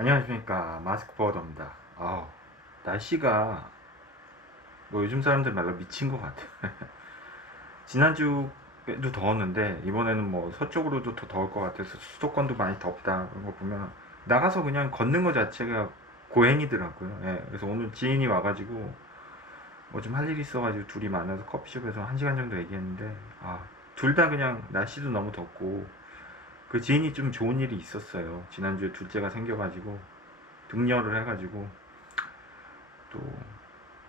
안녕하십니까, 마스크 버더입니다. 날씨가 뭐 요즘 사람들 말로 미친 것 같아. 지난주에도 더웠는데 이번에는 뭐 서쪽으로도 더 더울 것 같아서 수도권도 많이 덥다 그런 거 보면 나가서 그냥 걷는 거 자체가 고행이더라고요. 예, 그래서 오늘 지인이 와가지고 뭐 좀 할 일이 있어가지고 둘이 만나서 커피숍에서 1시간 정도 얘기했는데, 둘 다 그냥 날씨도 너무 덥고, 그 지인이 좀 좋은 일이 있었어요. 지난주에 둘째가 생겨가지고 등려를 해가지고, 또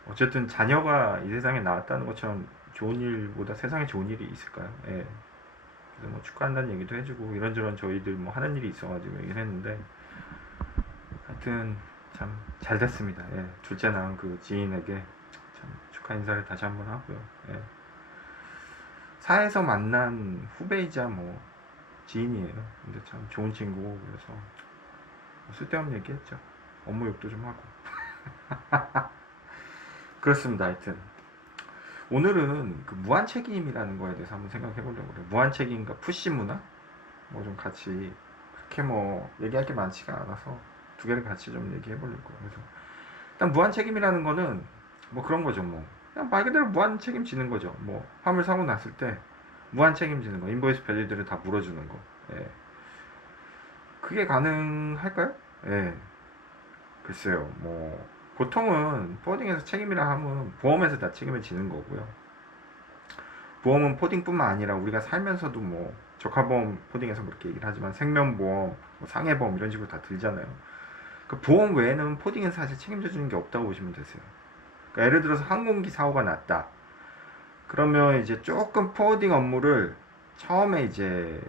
어쨌든 자녀가 이 세상에 나왔다는 것처럼 좋은 일보다 세상에 좋은 일이 있을까요? 예. 그래서 뭐 축하한다는 얘기도 해주고 이런저런 저희들 뭐 하는 일이 있어가지고 얘기를 했는데, 하여튼 참 잘 됐습니다. 예. 둘째 낳은 그 지인에게 참 축하 인사를 다시 한번 하고요. 예. 사에서 만난 후배이자 뭐 지인이에요. 근데 참 좋은 친구고, 그래서 뭐 쓸데없는 얘기했죠. 업무 욕도 좀 하고. 그렇습니다. 하여튼 오늘은 그 무한책임이라는 거에 대해서 한번 생각해 보려고 그래요. 무한책임과 푸시 문화? 뭐 좀 같이, 그렇게 뭐 얘기할 게 많지가 않아서 두 개를 같이 좀 얘기해 보려고. 그래서 일단 무한책임이라는 거는 뭐 그런 거죠. 뭐 그냥 말 그대로 무한책임지는 거죠. 뭐 화물 사고 났을 때 무한책임지는 거, 인보이스 밸류들을 다 물어주는 거. 예. 그게 가능할까요? 예. 글쎄요. 뭐 보통은 포딩에서 책임이라 하면 보험에서 다 책임을 지는 거고요. 보험은 포딩뿐만 아니라 우리가 살면서도 뭐 적합보험 포딩에서 그렇게 얘기를 하지만 생명보험, 뭐 상해보험 이런 식으로 다 들잖아요. 그 보험 외에는 포딩에서 사실 책임져 주는 게 없다고 보시면 되세요. 그러니까 예를 들어서 항공기 사고가 났다. 그러면 이제 조금 포딩 업무를 처음에 이제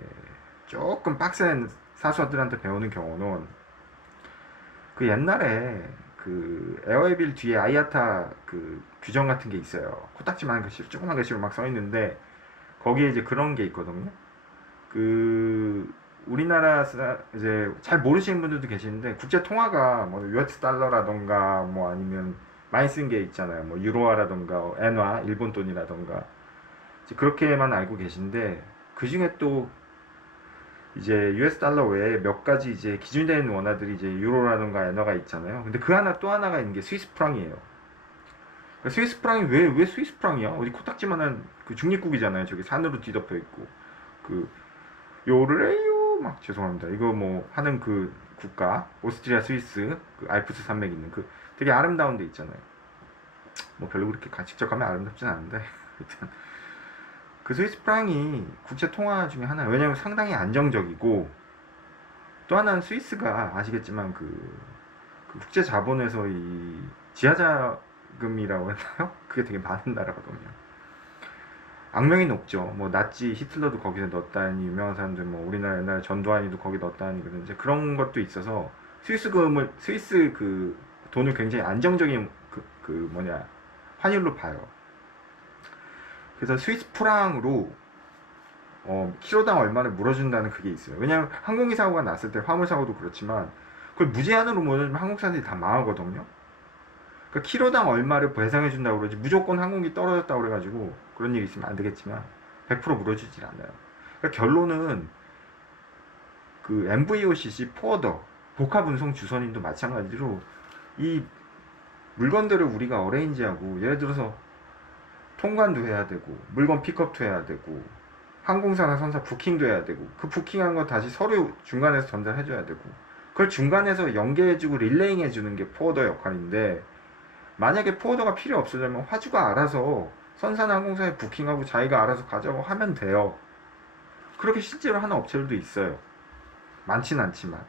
조금 빡센 사수들한테 배우는 경우는, 그 옛날에 그 에어에빌 뒤에 아이아타 그 규정 같은 게 있어요. 코딱지만한 글씨로 조그만 글씨로 막 써 있는데 거기에 이제 그런 게 있거든요. 그 우리나라 이제 잘 모르시는 분들도 계시는데, 국제 통화가 뭐 US 달러라던가 뭐 아니면 많이 쓴 게 있잖아요. 뭐 유로화라던가 엔화, 일본 돈이라던가 그렇게만 알고 계신데, 그 중에 또 이제 US 달러 외에 몇 가지 이제 기준되는 원화들이 이제 유로라던가 엔화가 있잖아요. 근데 그 하나 또 하나가 있는 게 스위스 프랑이에요. 그러니까 스위스 프랑이 왜 스위스 프랑이야? 어디 코딱지만한 그 중립국이잖아요. 저기 산으로 뒤덮여 있고. 그 요르레요 막 죄송합니다. 이거 뭐 하는 그 국가 오스트리아 스위스 그 알프스 산맥 있는 그 되게 아름다운 데 있잖아요. 뭐 별로 그렇게 직접 가면 아름답진 않은데 일단 그 스위스 프랑이 국제 통화 중에 하나예요. 왜냐하면 상당히 안정적이고, 또 하나는 스위스가 아시겠지만 그 국제 자본에서 이 지하자금이라고 했나요? 그게 되게 많은 나라거든요. 악명이 높죠. 뭐 나치 히틀러도 거기서 넣었다니 유명한 사람들, 뭐 우리나라 옛날에 전두환이도 거기 넣었다니, 그런 이제 그런 것도 있어서 스위스 그 돈을 굉장히 안정적인 그 뭐냐 환율로 봐요. 그래서 스위스 프랑으로 키로당 얼마를 물어준다는 그게 있어요. 왜냐하면 항공기 사고가 났을 때 화물 사고도 그렇지만 그걸 무제한으로 물어주면 한국 사람들이 다 망하거든요. 그러니까 키로당 얼마를 배상해준다고 그러지 무조건 항공기 떨어졌다고 그래가지고 그런 일이 있으면 안 되겠지만 100% 물어주질 않아요. 그러니까 결론은 그 MVOCC 포어더 복합운송 주선인도 마찬가지로 이 물건들을 우리가 어레인지하고, 예를 들어서 통관도 해야 되고 물건 픽업도 해야 되고 항공사나 선사 부킹도 해야 되고, 그 부킹한 거 다시 서류 중간에서 전달해줘야 되고, 그걸 중간에서 연계해주고 릴레잉해주는 게 포워더 역할인데, 만약에 포워더가 필요 없으려면 화주가 알아서 선사나 항공사에 부킹하고 자기가 알아서 가져가고 하면 돼요. 그렇게 실제로 하는 업체들도 있어요. 많진 않지만.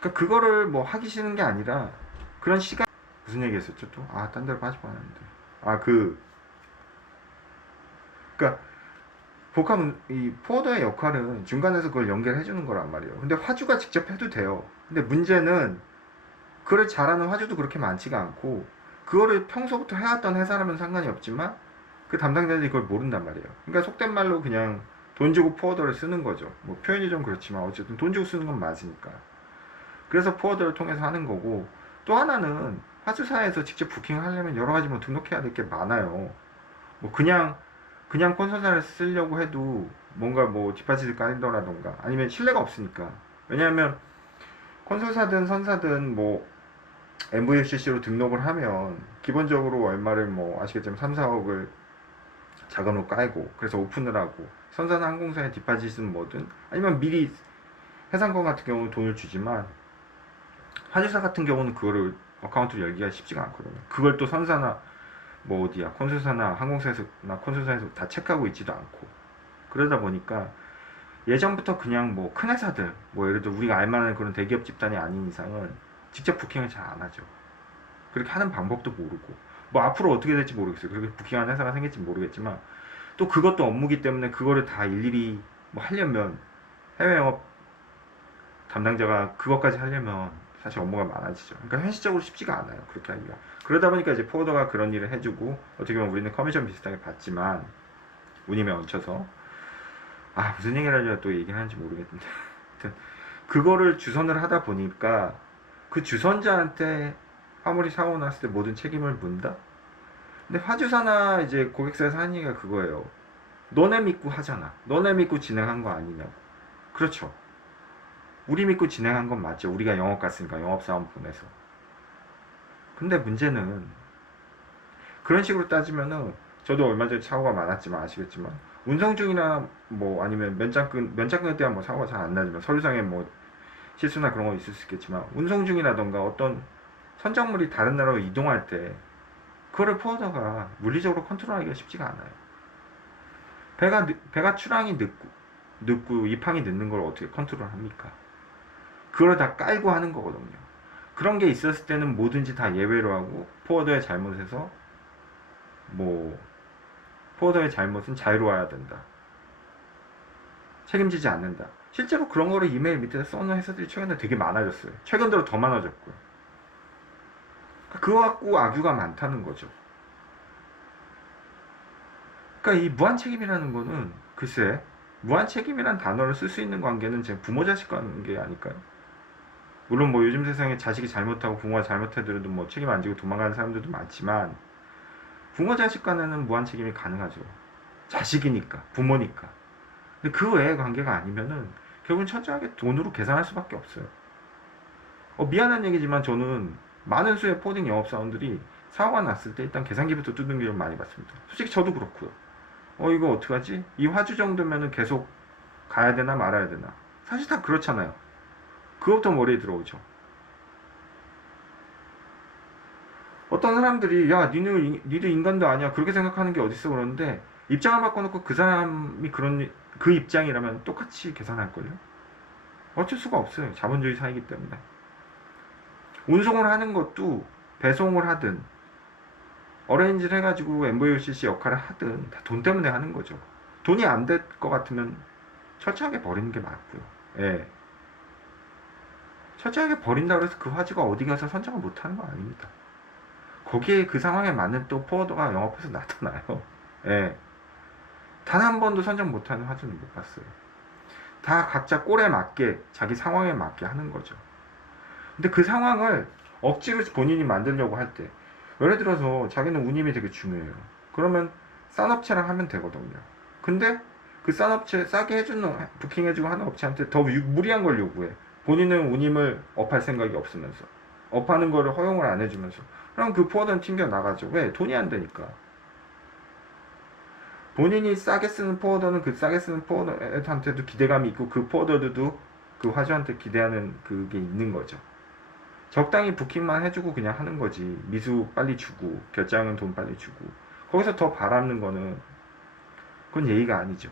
그러니까 그거를 뭐 하기 싫은 게 아니라 그런 시간. 무슨 얘기 했었죠 또? 딴 데로 빠질 뻔했는데. 그러니까 복합은 이 포워더의 역할은 중간에서 그걸 연결해 주는 거란 말이에요. 근데 화주가 직접 해도 돼요. 근데 문제는 그걸 잘하는 화주도 그렇게 많지가 않고, 그거를 평소부터 해왔던 회사라면 상관이 없지만 그 담당자들이 그걸 모른단 말이에요. 그러니까 속된 말로 그냥 돈 주고 포워더를 쓰는 거죠. 뭐 표현이 좀 그렇지만 어쨌든 돈 주고 쓰는 건 맞으니까. 그래서 포워더를 통해서 하는 거고, 또 하나는 화주사에서 직접 부킹을 하려면 여러 가지 뭐 등록해야 될 게 많아요. 뭐 그냥 그냥 콘솔사를 쓰려고 해도 뭔가 뭐 뒷받침을 깔린다던가 아니면 신뢰가 없으니까. 왜냐하면 콘솔사든 선사든 뭐 MVCC로 등록을 하면 기본적으로 얼마를 뭐 아시겠지만 3, 4억을 자금으로 깔고 그래서 오픈을 하고 선사나 항공사의 뒷받침은 뭐든 아니면 미리 해상권 같은 경우는 돈을 주지만 화주사 같은 경우는 그거를 어카운트를 열기가 쉽지가 않거든요. 그걸 또 선사나 뭐 어디야 콘솔사나 항공사에서나 콘솔사에서 다 체크하고 있지도 않고 그러다 보니까 예전부터 그냥 뭐 큰 회사들 뭐 예를 들어 우리가 알만한 그런 대기업 집단이 아닌 이상은 직접 부킹을 잘 안 하죠. 그렇게 하는 방법도 모르고 뭐 앞으로 어떻게 될지 모르겠어요. 그렇게 부킹하는 회사가 생길지 모르겠지만 또 그것도 업무기 때문에 그거를 다 일일이 뭐 하려면 해외 영업 담당자가 그것까지 하려면 사실 업무가 많아지죠. 그러니까 현실적으로 쉽지가 않아요. 그렇게 하기가. 그러다 보니까 이제 포워더가 그런 일을 해주고 어떻게 보면 우리는 커미션 비슷하게 받지만 운임에 얹혀서 무슨 얘기를 하려고 또 얘기를 하는지 모르겠는데 하여튼 그거를 주선을 하다 보니까 그 주선자한테 화물이 사고 났을 때 모든 책임을 문다? 근데 화주사나 이제 고객사에서 하는 얘기가 그거예요. 너네 믿고 하잖아. 너네 믿고 진행한 거 아니냐고. 그렇죠. 우리 믿고 진행한 건 맞죠. 우리가 영업 갔으니까 영업사원 보내서. 근데 문제는 그런 식으로 따지면은 저도 얼마 전에 사고가 많았지만 아시겠지만 운송 중이나 뭐 아니면 면장근에 대한 뭐 사고가 잘 안 나지만 서류상에 뭐 실수나 그런 거 있을 수 있겠지만 운송 중이라던가 어떤 선적물이 다른 나라로 이동할 때 그거를 포워더가 물리적으로 컨트롤하기가 쉽지가 않아요. 배가 출항이 늦고 입항이 늦는 걸 어떻게 컨트롤합니까? 그걸 다 깔고 하는 거거든요. 그런 게 있었을 때는 뭐든지 다 예외로 하고 포워더의 잘못에서 뭐 포워더의 잘못은 자유로워야 된다. 책임지지 않는다. 실제로 그런 거를 이메일 밑에 써놓은 회사들이 최근에 되게 많아졌어요. 최근 들어 더 많아졌고요. 그거 갖고 악유가 많다는 거죠. 그러니까 이 무한책임이라는 거는 글쎄 무한책임이라는 단어를 쓸 수 있는 관계는 제 부모 자식 관계 아닐까요? 물론 뭐 요즘 세상에 자식이 잘못하고 부모가 잘못하더라도 뭐 책임 안 지고 도망가는 사람들도 많지만 부모 자식 간에는 무한 책임이 가능하죠. 자식이니까 부모니까. 근데 그 외의 관계가 아니면은 결국은 철저하게 돈으로 계산할 수밖에 없어요. 미안한 얘기지만 저는 많은 수의 포딩 영업사원들이 사고가 났을 때 일단 계산기부터 두들기를 많이 받습니다. 솔직히 저도 그렇고요. 이거 어떡하지? 이 화주 정도면은 계속 가야 되나 말아야 되나? 사실 다 그렇잖아요. 그것부터 머리에 들어오죠. 어떤 사람들이 야 니들 인간도 아니야 그렇게 생각하는 게 어딨어 그러는데 입장을 바꿔놓고 그 사람이 그 입장이라면 똑같이 계산할걸요. 어쩔 수가 없어요. 자본주의 사회이기 때문에. 운송을 하는 것도 배송을 하든 어레인지를 해가지고 MVOCC 역할을 하든 다 돈 때문에 하는 거죠. 돈이 안 될 것 같으면 철저하게 버리는 게 맞고요. 예. 철저하게 버린다고 해서 그 화주가 어디 가서 선정을 못하는 거 아닙니다. 거기에 그 상황에 맞는 또 포워더가 영업해서 나타나요. 예. 단 한 번도 선정 못하는 화주는 못 봤어요. 다 각자 꼴에 맞게 자기 상황에 맞게 하는 거죠. 근데 그 상황을 억지로 본인이 만들려고 할 때 예를 들어서 자기는 운임이 되게 중요해요. 그러면 싼 업체랑 하면 되거든요. 근데 그 싼 업체 싸게 해주는 부킹해주고 하는 업체한테 더 무리한 걸 요구해. 본인은 운임을 업할 생각이 없으면서 업하는 거를 허용을 안 해주면서 그럼 그 포워더는 튕겨 나가죠. 왜? 돈이 안 되니까. 본인이 싸게 쓰는 포워더는 그 싸게 쓰는 포워더한테도 기대감이 있고 그 포워더도 그 화주한테 기대하는 그게 있는 거죠. 적당히 부킹만 해주고 그냥 하는 거지. 미수 빨리 주고 결제하는 돈 빨리 주고 거기서 더 바라는 거는 그건 예의가 아니죠.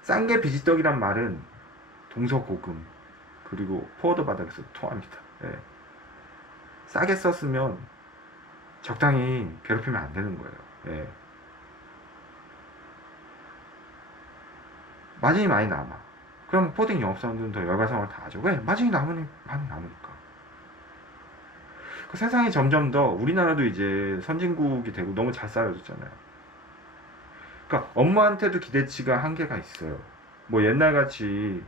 싼 게 비지떡이란 말은 동서고금 그리고 포워더 바닥에서 통합니다. 예. 싸게 썼으면 적당히 괴롭히면 안 되는 거예요. 예. 마진이 많이 남아. 그럼 포딩 영업사원들은 더 열과성을 다 하죠. 왜? 마진이 많이 남으니까. 그 세상이 점점 더 우리나라도 이제 선진국이 되고 너무 잘 쌓여졌잖아요. 그러니까 업무한테도 기대치가 한계가 있어요. 뭐 옛날같이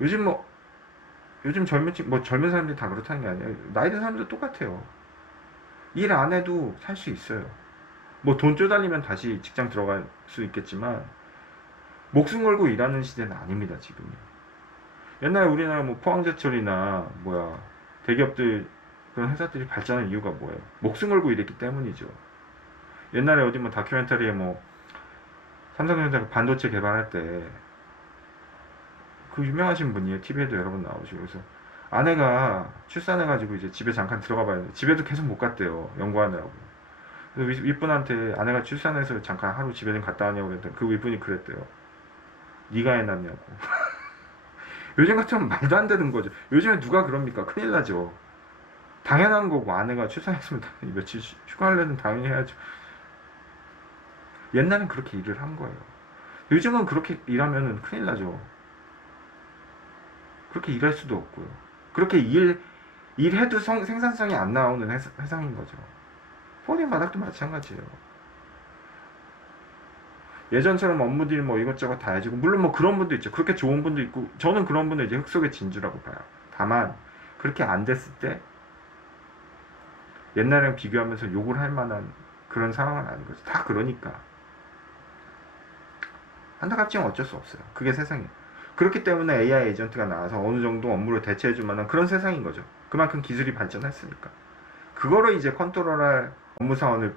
요즘 젊은 사람들이 다 그렇다는 게 아니에요. 나이 든 사람들도 똑같아요. 일 안 해도 살 수 있어요. 뭐 돈 쪼달리면 다시 직장 들어갈 수 있겠지만 목숨 걸고 일하는 시대는 아닙니다 지금이. 옛날에 우리나라 뭐 포항제철이나 뭐야 대기업들 그런 회사들이 발전한 이유가 뭐예요? 목숨 걸고 일했기 때문이죠. 옛날에 어디 뭐 다큐멘터리에 뭐 삼성전자가 반도체 개발할 때 그 유명하신 분이에요. TV에도 여러 번 나오시고. 그래서 아내가 출산해가지고 이제 집에 잠깐 들어가 봐야 돼. 집에도 계속 못 갔대요. 연구하느라고. 그래서 윗분한테 아내가 출산해서 잠깐 하루 집에 좀 갔다 왔냐고 그랬더니 그 윗분이 그랬대요. 네가 해놨냐고. 요즘 같으면 말도 안 되는 거죠. 요즘에 누가 그럽니까? 큰일 나죠. 당연한 거고 아내가 출산했으면 당연히 며칠 휴가를 내는 당연히 해야죠. 옛날엔 그렇게 일을 한 거예요. 요즘은 그렇게 일하면은 큰일 나죠. 그렇게 일할 수도 없고요. 그렇게 일해도 생산성이 안 나오는 회사인 거죠. 포딩 바닥도 마찬가지예요. 예전처럼 업무들이 뭐 이것저것 다 해주고, 물론 뭐 그런 분도 있죠. 그렇게 좋은 분도 있고, 저는 그런 분을 이제 흙 속의 진주라고 봐요. 다만, 그렇게 안 됐을 때, 옛날이랑 비교하면서 욕을 할 만한 그런 상황은 아닌 거죠. 다 그러니까. 안타깝지만 어쩔 수 없어요. 그게 세상이에요. 그렇기 때문에 AI 에이전트가 나와서 어느 정도 업무를 대체해줄 만한 그런 세상인 거죠. 그만큼 기술이 발전했으니까. 그거를 이제 컨트롤할 업무 사원을,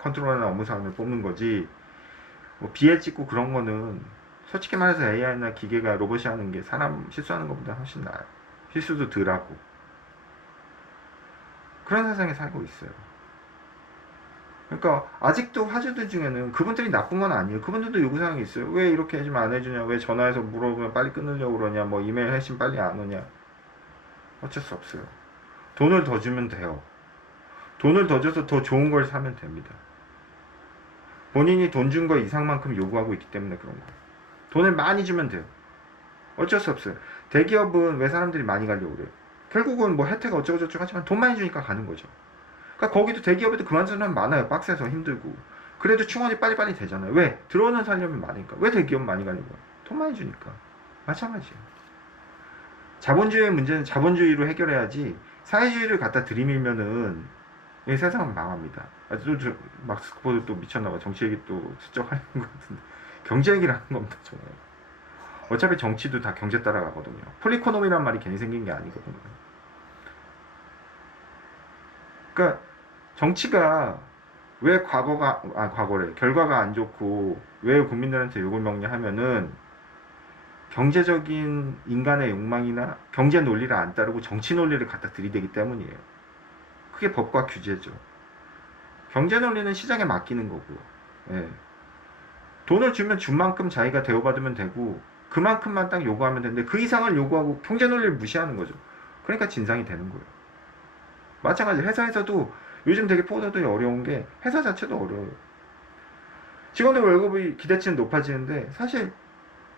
컨트롤하는 업무 사원을 뽑는 거지, 뭐 비에 찍고 그런 거는 솔직히 말해서 AI나 기계가 로봇이 하는 게 사람 실수하는 것보다 훨씬 나아요. 실수도 덜 하고. 그런 세상에 살고 있어요. 그러니까 아직도 화주들 중에는 그분들이 나쁜 건 아니에요. 그분들도 요구사항이 있어요. 왜 이렇게 해주면 안 해주냐, 왜 전화해서 물어보면 빨리 끊으려고 그러냐, 뭐 이메일 해시면 빨리 안 오냐. 어쩔 수 없어요. 돈을 더 주면 돼요. 돈을 더 줘서 더 좋은 걸 사면 됩니다. 본인이 돈 준 거 이상만큼 요구하고 있기 때문에 그런 거예요. 돈을 많이 주면 돼요. 어쩔 수 없어요. 대기업은 왜 사람들이 많이 가려고 그래요? 결국은 뭐 혜택 어쩌고저쩌고 하지만 돈 많이 주니까 가는 거죠. 그러니까 거기도 대기업에도 그만두는 사람 많아요. 빡세서 힘들고. 그래도 충원이 빨리빨리 되잖아요. 왜? 들어오는 살려면 많으니까. 왜 대기업 많이 가려고 해요? 돈 많이 주니까. 마찬가지예요. 자본주의의 문제는 자본주의로 해결해야지 사회주의를 갖다 들이밀면은 이 세상은 망합니다. 또 막스포드 또 미쳤나봐. 정치 얘기 또 슬쩍 하는 것 같은데. 경제 얘기를 하는 겁니다, 저는. 어차피 정치도 다 경제 따라가거든요. 폴리코노미란 말이 괜히 생긴 게 아니거든요. 그러니까 정치가 왜 과거래. 결과가 안 좋고 왜 국민들한테 욕을 먹냐 하면은 경제적인 인간의 욕망이나 경제 논리를 안 따르고 정치 논리를 갖다 들이대기 때문이에요. 그게 법과 규제죠. 경제 논리는 시장에 맡기는 거고요. 예. 돈을 주면 준 만큼 자기가 대우받으면 되고 그만큼만 딱 요구하면 되는데 그 이상을 요구하고 경제 논리를 무시하는 거죠. 그러니까 진상이 되는 거예요. 마찬가지 회사에서도 요즘 되게 포워더들이 어려운 게 회사 자체도 어려워요. 직원들 월급이 기대치는 높아지는데 사실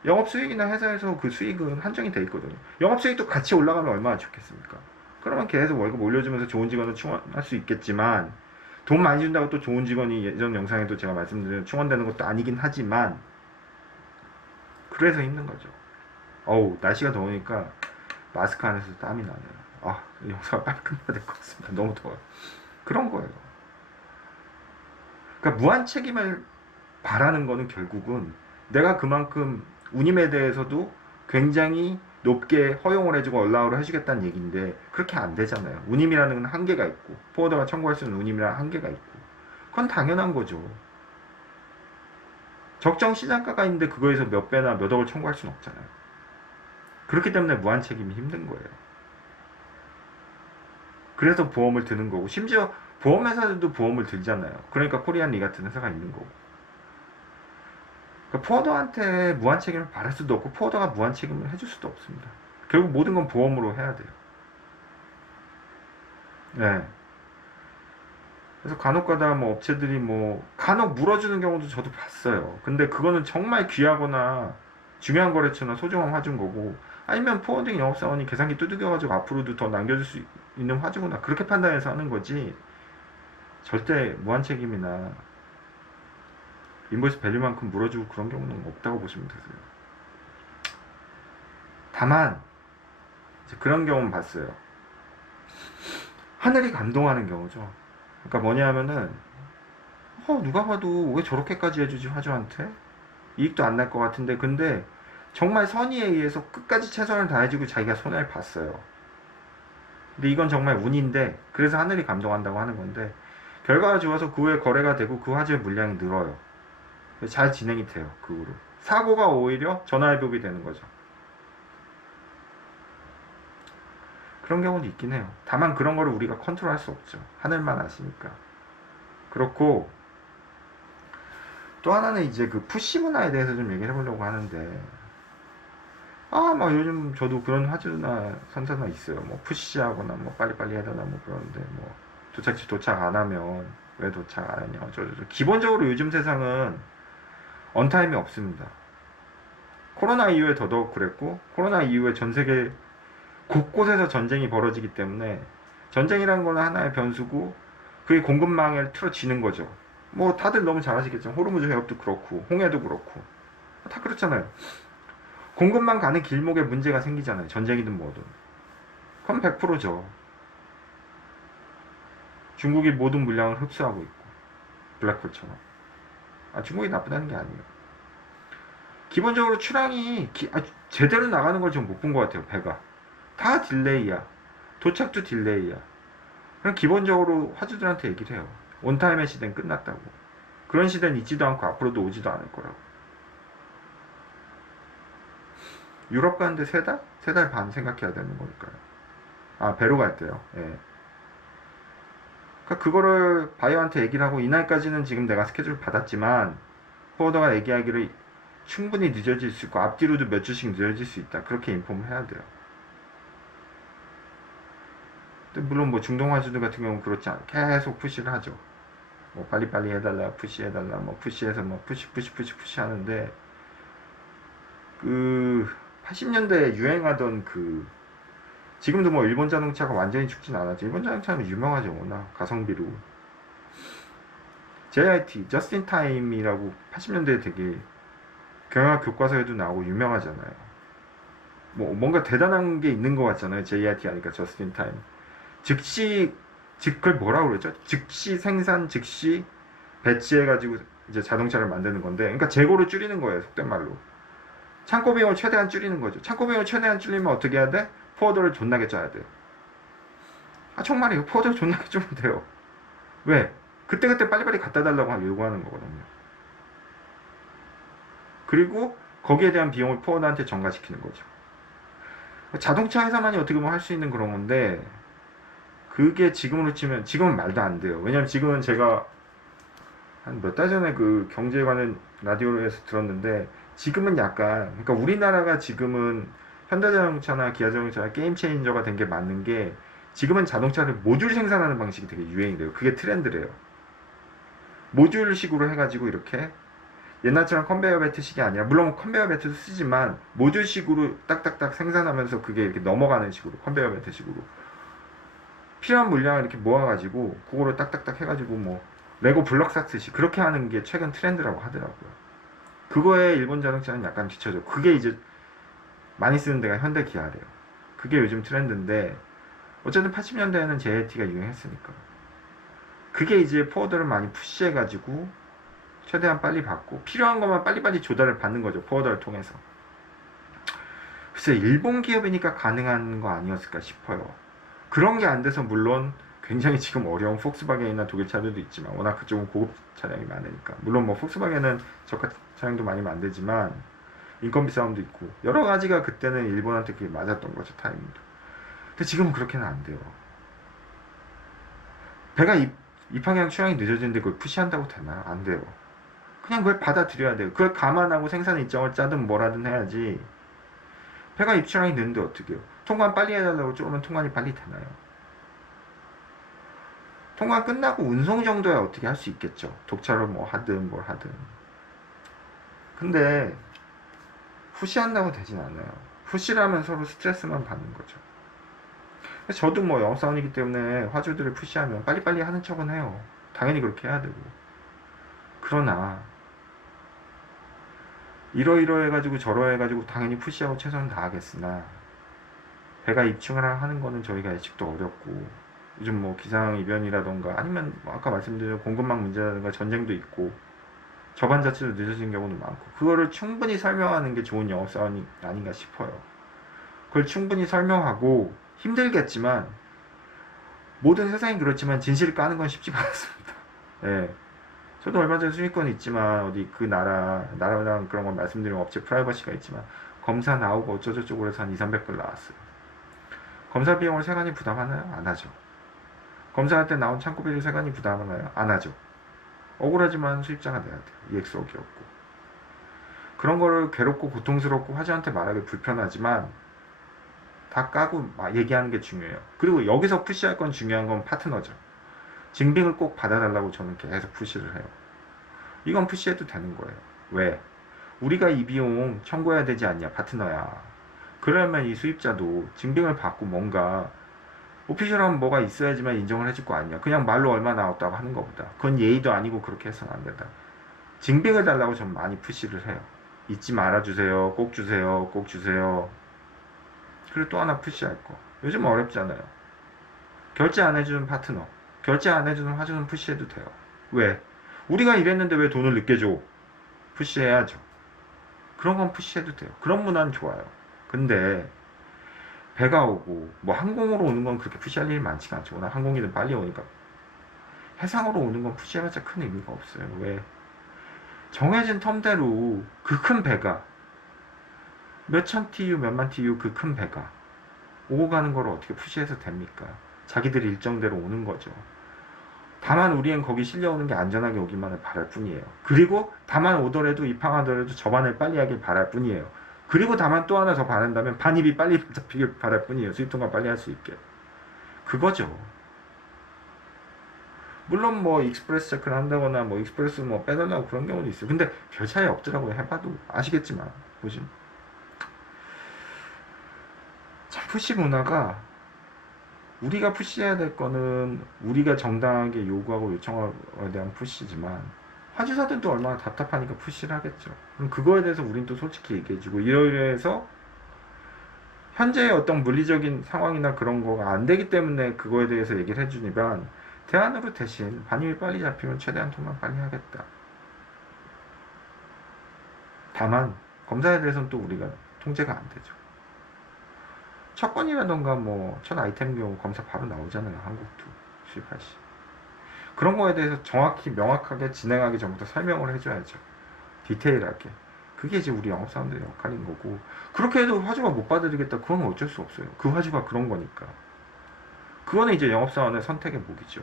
영업수익이나 회사에서 그 수익은 한정이 돼 있거든요. 영업수익도 같이 올라가면 얼마나 좋겠습니까? 그러면 계속 월급 올려주면서 좋은 직원을 충원할 수 있겠지만 돈 많이 준다고 또 좋은 직원이 예전 영상에도 제가 말씀드린 충원되는 것도 아니긴 하지만 그래서 힘든 거죠. 어우 날씨가 더우니까 마스크 안에서 땀이 나네요. 아 영상가 빨리 끝나야 될 것 같습니다. 너무 더워요. 그런 거예요. 그러니까 무한 책임을 바라는 거는 결국은 내가 그만큼 운임에 대해서도 굉장히 높게 허용을 해주고 얼라우를 해주겠다는 얘기인데 그렇게 안 되잖아요. 운임이라는 건 한계가 있고 포워더가 청구할 수 있는 운임이라는 한계가 있고 그건 당연한 거죠. 적정 시장가가 있는데 그거에서 몇 배나 몇 억을 청구할 수는 없잖아요. 그렇기 때문에 무한 책임이 힘든 거예요. 그래서 보험을 드는 거고 심지어 보험회사들도 보험을 들잖아요. 그러니까 코리안 리 같은 회사가 있는 거고. 그러니까 포워더한테 무한 책임을 바랄 수도 없고 포워더가 무한 책임을 해줄 수도 없습니다. 결국 모든 건 보험으로 해야 돼요. 네. 그래서 간혹가다 뭐 업체들이 뭐 간혹 물어주는 경우도 저도 봤어요. 근데 그거는 정말 귀하거나 중요한 거래처나 소중한 화주인 거고 아니면 포워딩 영업사원이 계산기 두들겨가지고 앞으로도 더 남겨줄 수 있는 화주구나 그렇게 판단해서 하는 거지 절대 무한 책임이나 인보이스 밸류만큼 물어주고 그런 경우는 없다고 보시면 되세요. 다만 이제 그런 경우는 봤어요. 하늘이 감동하는 경우죠. 그러니까 뭐냐 하면은 누가 봐도 왜 저렇게까지 해주지 화주한테? 이익도 안 날 것 같은데. 근데 정말 선의에 의해서 끝까지 최선을 다해주고 자기가 손해를 봤어요. 근데 이건 정말 운인데, 그래서 하늘이 감동한다고 하는 건데, 결과가 좋아서 그 후에 거래가 되고 그 화주의 물량이 늘어요. 잘 진행이 돼요. 그 후로 사고가 오히려 전화위복이 되는 거죠. 그런 경우도 있긴 해요. 다만 그런 거를 우리가 컨트롤할 수 없죠. 하늘만 아시니까. 그렇고 또 하나는 이제 그 푸시 문화에 대해서 좀 얘기를 해보려고 하는데, 막 요즘 저도 그런 화두나 선사나 있어요. 뭐 푸시하거나 뭐 빨리빨리 해달라 뭐 그러는데, 뭐 도착지 도착 안 하면 왜 도착 안 했냐 어쩌고저쩌고. 기본적으로 요즘 세상은 언타임이 없습니다. 코로나 이후에 더더욱 그랬고, 코로나 이후에 전 세계 곳곳에서 전쟁이 벌어지기 때문에, 전쟁이라는 거는 하나의 변수고 그게 공급망을 틀어지는 거죠. 뭐 다들 너무 잘 아시겠죠. 호르무즈 해협도 그렇고 홍해도 그렇고 다 그렇잖아요. 공급망 가는 길목에 문제가 생기잖아요. 전쟁이든 뭐든. 그럼 100%죠. 중국이 모든 물량을 흡수하고 있고, 블랙홀처럼. 중국이 나쁘다는 게 아니에요. 기본적으로 출항이 제대로 나가는 걸 좀 못 본 것 같아요. 배가 다 딜레이야. 도착도 딜레이야. 그냥 기본적으로 화주들한테 얘기를 해요. 온타임의 시대는 끝났다고. 그런 시대는 있지도 않고 앞으로도 오지도 않을 거라고. 유럽 가는데 3달? 3달 반 생각해야 되는 거니까요. 배로 갈 때요. 예. 그러니까 그거를 바이오한테 얘기를 하고, 이날까지는 지금 내가 스케줄 받았지만 포워더가 얘기하기를 충분히 늦어질 수 있고 앞뒤로도 몇 주씩 늦어질 수 있다. 그렇게 인폼을 해야 돼요. 물론 뭐 중동 화주들 같은 경우는 그렇지 않아요. 계속 푸시를 하죠. 뭐 빨리빨리 해달라, 푸시해달라, 뭐 푸시해서 뭐 푸시 하는데, 그 80년대에 유행하던 지금도 뭐 일본 자동차가 완전히 죽진 않았죠. 일본 자동차는 유명하죠. 워낙 가성비로. JIT, 저스틴 타임이라고 80년대에 되게 경영학 교과서에도 나오고 유명하잖아요. 뭐 뭔가 대단한 게 있는 것 같잖아요. JIT 하니까 저스틴 타임. 그걸 뭐라고 그랬죠? 즉시 생산, 즉시 배치해가지고 이제 자동차를 만드는 건데, 그러니까 재고를 줄이는 거예요. 속된 말로. 창고 비용을 최대한 줄이는 거죠. 창고 비용을 최대한 줄이면 어떻게 해야 돼? 포워더를 존나게 짜야 돼요. 정말이에요. 포워더를 존나게 쪼면 돼요. 왜? 그때그때 빨리빨리 갖다 달라고 요구하는 거거든요. 그리고 거기에 대한 비용을 포워더한테 전가시키는 거죠. 자동차 회사만이 어떻게 보면 할 수 있는 그런 건데, 그게 지금으로 치면, 지금은 말도 안 돼요. 왜냐면 지금은 제가 한 몇 달 전에 그 경제에 관한 라디오에서 들었는데, 지금은 약간, 그러니까 우리나라가 지금은 현대자동차나 기아자동차나 게임 체인저가 된 게 맞는 게, 지금은 자동차를 모듈 생산하는 방식이 되게 유행이래요. 그게 트렌드래요. 모듈식으로 해가지고 이렇게 옛날처럼 컨베이어 벨트식이 아니라, 물론 컨베이어 벨트도 쓰지만 모듈식으로 딱딱딱 생산하면서 그게 이렇게 넘어가는 식으로, 컨베이어 벨트식으로 필요한 물량을 이렇게 모아가지고 그거를 딱딱딱 해가지고 뭐 레고 블럭 쌓듯이 그렇게 하는 게 최근 트렌드라고 하더라고요. 그거에 일본 자동차는 약간 뒤쳐져. 그게 이제 많이 쓰는 데가 현대 기아래요. 그게 요즘 트렌드인데, 어쨌든 80년대에는 JIT가 유행했으니까. 그게 이제 포워더를 많이 푸시해가지고 최대한 빨리 받고 필요한 것만 빨리빨리 조달을 받는 거죠. 포워더를 통해서. 글쎄 일본 기업이니까 가능한 거 아니었을까 싶어요. 그런 게 안 돼서 물론 굉장히 지금 어려운 폭스바겐이나 독일 차들도 있지만, 워낙 그쪽은 고급 차량이 많으니까. 물론 뭐 폭스바겐은 저가 차량도 많이 만들지만 인건비 싸움도 있고 여러 가지가 그때는 일본한테 그게 맞았던 거죠. 타이밍도. 근데 지금은 그렇게는 안 돼요. 배가 입항량 출항이 늦어지는데 그걸 푸시한다고 되나? 안 돼요. 그냥 그걸 받아들여야 돼요. 그걸 감안하고 생산 일정을 짜든 뭐라든 해야지. 배가 입출항이 늦는데 어떻게 해요? 통관 빨리 해달라고 쪼르면 통관이 빨리 되나요? 통관 끝나고 운송 정도야 어떻게 할 수 있겠죠. 독차로 뭐 하든 뭘 하든. 근데 푸시한다고 되진 않아요. 푸시라면 서로 스트레스만 받는 거죠. 저도 뭐 영업사원이기 때문에 화주들을 푸시하면 빨리빨리 하는 척은 해요. 당연히 그렇게 해야 되고. 그러나 이러 해가지고 저러 해가지고 당연히 푸시하고 최선을 다하겠으나, 배가 입증을 하는 거는 저희가 예측도 어렵고 요즘 뭐 기상이변이라던가 아니면 뭐 아까 말씀드린 공급망 문제라든가 전쟁도 있고 저반 자체도 늦어진 경우도 많고 그거를 충분히 설명하는 게 좋은 영업사원이 아닌가 싶어요. 그걸 충분히 설명하고 힘들겠지만 모든 세상이 그렇지만 진실을 까는 건 쉽지가 않습니다. 예. 저도 얼마 전에 수익권이 있지만 어디 그 나라랑 그런 건 말씀드리면 업체 프라이버시가 있지만 검사 나오고 어쩌저쩌고 해서 한 2, 300불 나왔어요. 검사 비용을 세관이 부담하나요? 안 하죠. 검사할 때 나온 창고비를 세관이 부담하나요? 안 하죠. 억울하지만 수입자가 내야 돼요. EX옥이었고. 그런 거를 괴롭고 고통스럽고 화주한테 말하기 불편하지만 다 까고 얘기하는 게 중요해요. 그리고 여기서 푸시할 건 중요한 건 파트너죠. 증빙을 꼭 받아달라고 저는 계속 푸시를 해요. 이건 푸시해도 되는 거예요. 왜? 우리가 이 비용 청구해야 되지 않냐, 파트너야. 그러면 이 수입자도 증빙을 받고 뭔가 오피셜하면 뭐가 있어야지만 인정을 해줄 거 아니야. 그냥 말로 얼마 나왔다고 하는 것보다. 그건 예의도 아니고 그렇게 해서는 안 된다. 증빙을 달라고 좀 많이 푸시를 해요. 잊지 말아주세요. 꼭 주세요. 꼭 주세요. 그리고 또 하나 푸시할 거. 요즘 어렵잖아요. 결제 안 해주는 파트너. 결제 안 해주는 화주는 푸시해도 돼요. 왜? 우리가 이랬는데 왜 돈을 늦게 줘? 푸시해야죠. 그런 건 푸시해도 돼요. 그런 문화는 좋아요. 근데 배가 오고 뭐 항공으로 오는 건 그렇게 푸시할 일이 많지가 않죠. 워낙 항공기는 빨리 오니까. 해상으로 오는 건 푸시해봤자 큰 의미가 없어요. 왜? 정해진 텀대로 그 큰 배가 몇천 TU 몇만 TU 그 큰 배가 오고 가는 걸 어떻게 푸시해서 됩니까? 자기들이 일정대로 오는 거죠. 다만 우리는 거기 실려오는 게 안전하게 오기만을 바랄 뿐이에요. 그리고 다만 오더라도 입항하더라도 저반을 빨리 하길 바랄 뿐이에요. 그리고 다만 또 하나 더 바란다면 반입이 빨리 잡히길 바랄 뿐이에요. 수입 통과 빨리 할 수 있게. 그거죠. 물론 뭐 익스프레스 체크를 한다거나 뭐 익스프레스 뭐 빼달라고 그런 경우도 있어요. 근데 별 차이 없더라고요. 해봐도 아시겠지만 보시면 참 푸시 문화가 우리가 푸시해야 될 거는 우리가 정당하게 요구하고 요청에 대한 푸시지만 화주사들도 얼마나 답답하니까 푸시를 하겠죠. 그럼 그거에 대해서 우린 또 솔직히 얘기해주고 이러이러해서 현재의 어떤 물리적인 상황이나 그런 거가 안 되기 때문에 그거에 대해서 얘기를 해주니까 대안으로 대신 반입이 빨리 잡히면 최대한 통관 빨리 하겠다. 다만 검사에 대해서는 또 우리가 통제가 안 되죠. 첫 건이라던가 뭐 첫 아이템 경우 검사 바로 나오잖아요. 한국도 수입할 시. 그런 거에 대해서 정확히 명확하게 진행하기 전부터 설명을 해줘야죠. 디테일하게. 그게 이제 우리 영업사원들의 역할인 거고 그렇게 해도 화주가 못 받아들이겠다 그건 어쩔 수 없어요. 그 화주가 그런 거니까. 그거는 이제 영업사원의 선택의 목이죠.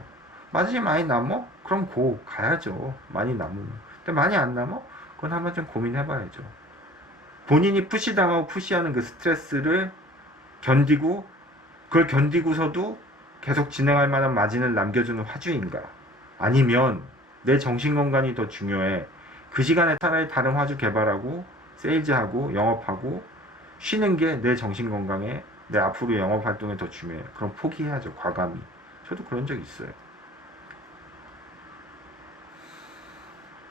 마진이 많이 남어? 그럼 고 가야죠. 많이 남으면. 근데 많이 안 남어? 그건 한번 좀 고민해봐야죠. 본인이 푸시당하고 푸시하는 그 스트레스를 견디고 그걸 견디고서도 계속 진행할 만한 마진을 남겨주는 화주인가? 아니면 내 정신건강이 더 중요해. 그 시간에 차라리 다른 화주 개발하고 세일즈하고 영업하고 쉬는 게 내 정신건강에 내 앞으로 영업활동에 더 중요해. 그럼 포기해야죠. 과감히. 저도 그런 적 있어요.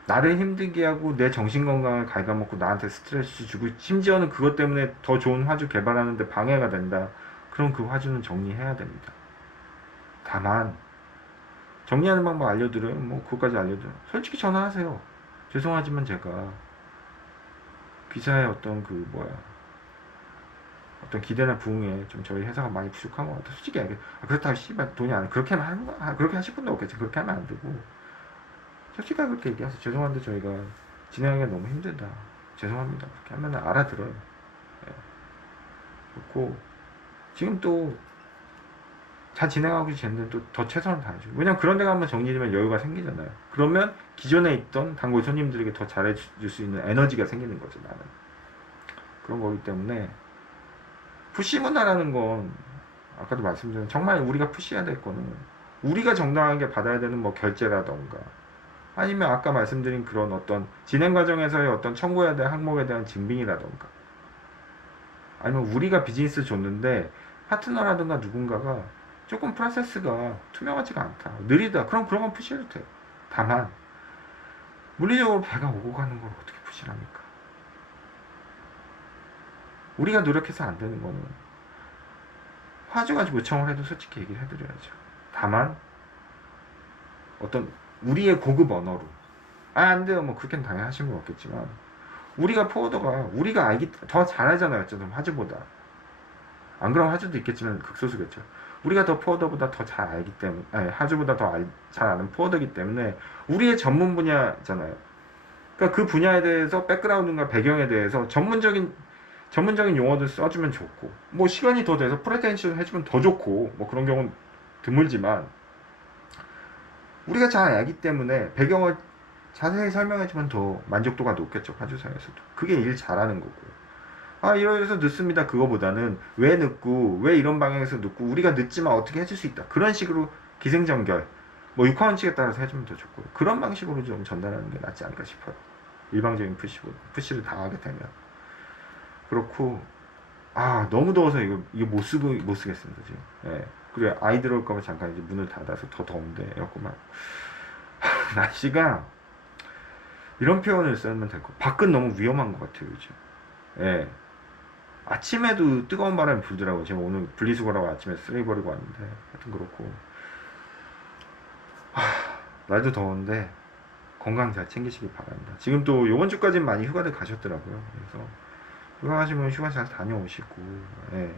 나를 힘들게 하고 내 정신건강을 갉아먹고 나한테 스트레스 주고 심지어는 그것 때문에 더 좋은 화주 개발하는데 방해가 된다. 그럼 그 화주는 정리해야 됩니다. 다만 정리하는 방법 알려드려요. 뭐 그것까지 알려드려요. 솔직히 전화하세요. 죄송하지만 제가 기사의 어떤 어떤 기대나 부응에 좀 저희 회사가 많이 부족한 것 같아요. 솔직히 알게. 그렇다고 씨발 돈이 안 그렇게 그렇게 하실 분도 없겠지. 그렇게 하면 안 되고 솔직하게 그렇게 얘기하세요. 죄송한데 저희가 진행하기가 너무 힘들다. 죄송합니다. 그렇게 하면 알아들어요. 네. 좋고 지금 또 잘 진행하고 계시는데 또 더 최선을 다하죠. 왜냐면 그런 데가 한번 정리되면 여유가 생기잖아요. 그러면 기존에 있던 단골 손님들에게 더 잘해줄 수 있는 에너지가 생기는 거죠. 나는 그런 거기 때문에 푸시 문화라는 건 아까도 말씀드린 정말 우리가 푸시해야 될 거는 우리가 정당하게 받아야 되는 뭐 결제라던가 아니면 아까 말씀드린 그런 어떤 진행 과정에서의 어떤 청구해야 될 항목에 대한 증빙이라던가 아니면 우리가 비즈니스 줬는데 파트너라든가 누군가가 조금 프로세스가 투명하지가 않다 느리다 그럼 그런 건 푸시해도 돼요. 다만 물리적으로 배가 오고 가는 걸 어떻게 푸시를 합니까? 우리가 노력해서 안 되는 거는 화주 가지고 요청을 해도 솔직히 얘기를 해드려야죠. 다만 어떤 우리의 고급 언어로 안 돼요 뭐 그렇게는 당연히 하신 건 없겠지만 우리가 포워더가 우리가 알기 더 잘하잖아요 어쨌든 화주보다 안 그럼 화주도 있겠지만 극소수겠죠 우리가 더 포워더보다 더 잘 알기 때문에 아니 화주보다 더 잘 아는 포워더이기 때문에 우리의 전문 분야잖아요 그러니까 그 분야에 대해서 백그라운드나 배경에 대해서 전문적인 용어들 써주면 좋고 뭐 시간이 더 돼서 프레젠테이션 해주면 더 좋고 뭐 그런 경우는 드물지만 우리가 잘 알기 때문에 배경을 자세히 설명해주면 더 만족도가 높겠죠 화주사에서도 그게 일 잘하는 거고 아 이래서 늦습니다 그거보다는 왜 늦고 왜 이런 방향에서 늦고 우리가 늦지만 어떻게 해줄 수 있다 그런 식으로 기승전결 뭐 육하원칙에 따라서 해주면 더 좋고요 그런 방식으로 좀 전달하는 게 낫지 않을까 싶어요 일방적인 푸시를 당하게 되면 그렇고 아 너무 더워서 이거 못 쓰겠습니다 지금 예. 그래 아이 들어올까봐 잠깐 이제 문을 닫아서 더 더운데 에어컨만 날씨가 이런 표현을 쓰면 될 거 밖은 너무 위험한 것 같아요 요즘 예. 아침에도 뜨거운 바람이 불더라고요 제가 오늘 분리수거라고 아침에 쓰레기 버리고 왔는데 하여튼 그렇고 날도 더운데 건강 잘 챙기시길 바랍니다 지금 또 요번 주까지는 많이 휴가들 가셨더라고요 그래서 휴가 가시면 휴가 잘 다녀오시고 예.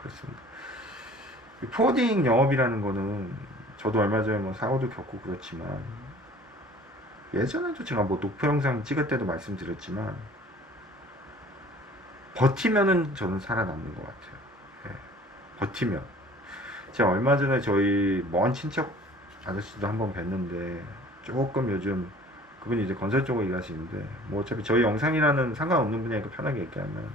그렇습니다 포워딩 영업이라는 거는 저도 얼마 전에 뭐 사고도 겪고 그렇지만 예전에도 제가 뭐 녹화 영상 찍을 때도 말씀드렸지만 버티면은 저는 살아남는 것 같아요 예. 버티면 제가 얼마 전에 저희 먼 친척 아저씨도 한번 뵀는데 조금 요즘 그분이 이제 건설 쪽으로 일하시는데 뭐 어차피 저희 영상이라는 상관없는 분야니까 편하게 얘기하면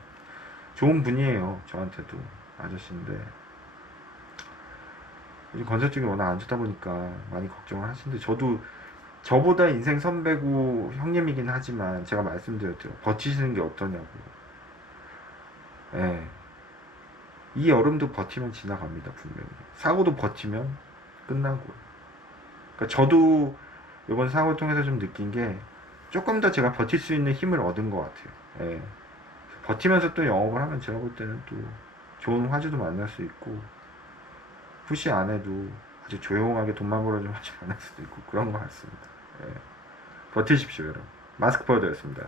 좋은 분이에요 저한테도 아저씨인데 요즘 건설 쪽이 워낙 안 좋다 보니까 많이 걱정을 하시는데 저도 저보다 인생 선배고 형님이긴 하지만 제가 말씀드렸죠 버티시는 게 어떠냐고 예. 이 여름도 버티면 지나갑니다 분명히 사고도 버티면 끝나고 그러니까 저도 이번 사고를 통해서 좀 느낀 게 조금 더 제가 버틸 수 있는 힘을 얻은 것 같아요 예. 버티면서 또 영업을 하면 제가 볼 때는 또 좋은 화주도 만날 수 있고 푸시 안 해도 아주 조용하게 돈만 벌어주면 화주 만날 수도 있고 그런 것 같습니다 예. 버티십시오 여러분 마스크 포워드였습니다